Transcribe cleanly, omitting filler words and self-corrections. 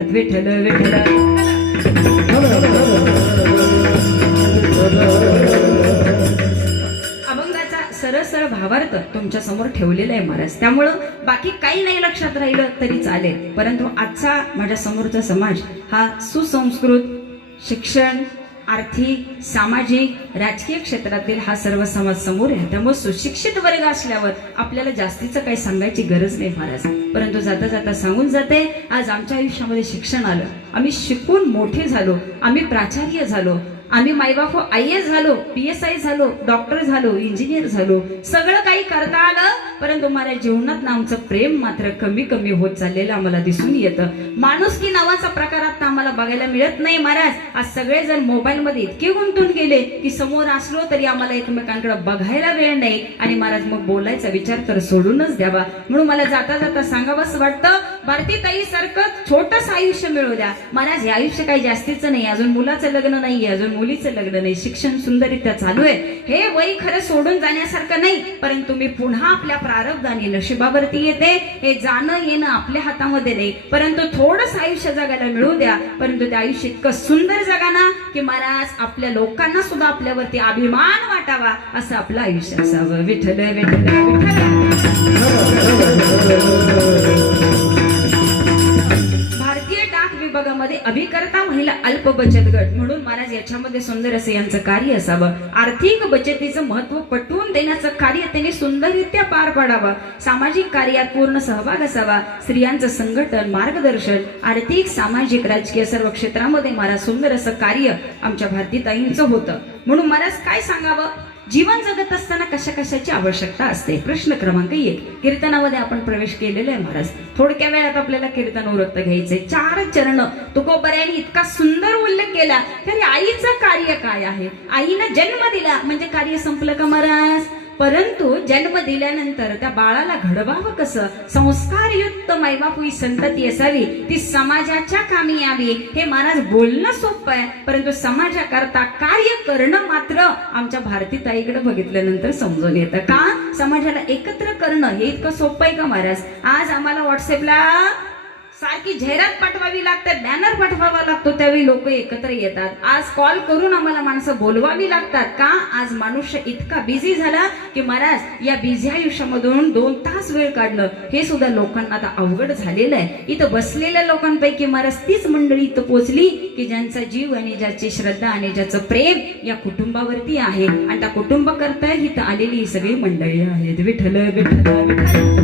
विठ्ठल विठ्ठल अभंगाचा सरळ सरळ भावार्थ तुमच्या समोर ठेवलेला आहे महाराज. त्यामुळं बाकी काही नाही लक्षात राहिलं तरी चालेल, परंतु आजचा माझ्या समोरचा समाज हा सुसंस्कृत, शिक्षण, आर्थिक, सामाजिक, राजकीय क्षेत्रातील हा सर्व समाज समोर आहे. त्यामुळे सुशिक्षित वर्ग असल्यावर आपल्याला जास्तीचं काही सांगायची गरज नाही महाराज. परंतु जाता जाता सांगून जाते, आज आमच्या आयुष्यामध्ये शिक्षण आलं, आम्ही शिकून मोठे झालो, आम्ही प्राचार्य झालो, आम्ही मायबाप IAS झालो, PSI झालो, डॉक्टर झालो, इंजिनियर झालो, सगळं काही करता आलं. परंतु माझ्या जीवनात आमचं प्रेम मात्र कमी कमी होत चाललेलं आम्हाला दिसून येतं. माणुसकी नावाचा प्रकार आता आम्हाला बघायला मिळत नाही महाराज. आज सगळेजण मोबाईल मध्ये इतके गुंतून गेले की समोर असलो तरी आम्हाला एकमेकांकडे बघायला वेळ नाही. आणि महाराज मग बोलायचा विचार तर सोडूनच द्यावा. म्हणून मला जाता जाता सांगावंच वाटतं, भारतीताई सारखं छोटंसं आयुष्य मिळू द्या महाराज. हे आयुष्य काही जास्तीचं नाही, अजून मुलाचं लग्न नाहीये, अजून मुलीचं लग्न नाही, शिक्षण सुंदररित्या चालू आहे. हे वय खरं सोडून जाण्यासारखं नाही, परंतु मी पुन्हा आपल्या प्रारब्धाने नशिबावरती येते. हे जाणं येणं आपल्या हातामध्ये नाही, परंतु थोडंसं आयुष्य जगायला मिळू द्या. परंतु ते आयुष्य इतकं सुंदर जगा ना की महाराज आपल्या लोकांना सुद्धा आपल्यावरती अभिमान वाटावा असं आपलं आयुष्य असावं. विठ्ठल विठ्ठल भारतीय डाक विभागामध्ये अभिकर्ता महिला अल्प बचत गट म्हणून महाराज याच्यामध्ये सुंदर असं यांचं कार्य असावं. आर्थिक बचतीचं महत्व पटवून देण्याचं कार्य त्यांनी सुंदररित्या पार पाडावं. सामाजिक कार्यात पूर्ण सहभाग असावा. स्त्रियांचं संघटन, मार्गदर्शन, आर्थिक, सामाजिक, राजकीय सर्व क्षेत्रामध्ये महाराज सुंदर असं कार्य आमच्या भारतीताईंचं होतं. म्हणून महाराज काय सांगावं, जीवन जगत असताना कशा कशाची आवश्यकता असते. प्रश्न क्रमांक 1, कीर्तनामध्ये आपण प्रवेश केलेला आहे महाराज. थोडक्या वेळात आपल्याला कीर्तन वृत्त घ्यायचंय. 4 चरण तुकोबऱ्याने इतका सुंदर उल्लेख केला. तरी आईचं कार्य काय आहे? आईनं जन्म दिला म्हणजे कार्य संपलं का महाराज? परंतु जन्म दिल्यानंतर त्या बाळाला घडवावं कसं? संस्कारयुक्त मायबापुई संतती असावी, ती समाजाच्या कामी यावी. हे महाराज बोलणं सोपं आहे, परंतु समाजाकरता कार्य करणं मात्र आमच्या भारतीताईकडे बघितल्यानंतर समजून येतं. का समाजाला एकत्र करणं हे इतकं सोपं आहे का महाराज? आज आम्हाला व्हॉट्सअपला सारखी जाहिरात पाठवावी लागते, बॅनर पाठवावा लागतो, त्यावेळी लोक एकत्र येतात. आज कॉल करून आम्हाला माणसं बोलवावी लागतात. का? आज मनुष्य इतका बिझी झाला की महाराज या बिझी आयुष्यामधून 2 तास वेळ काढणं हे सुद्धा लोकांना आता अवघड झालेलं आहे. इथं बसलेल्या लोकांपैकी महाराज तीच मंडळी इथं पोहोचली की ज्यांचा जीव आणि ज्याची श्रद्धा आणि ज्याचं प्रेम या कुटुंबावरती आहे. आणि त्या कुटुंब करता इथं आलेली ही सगळी मंडळी आहेत. विठ्ठल विठ्ठल विठ्ठल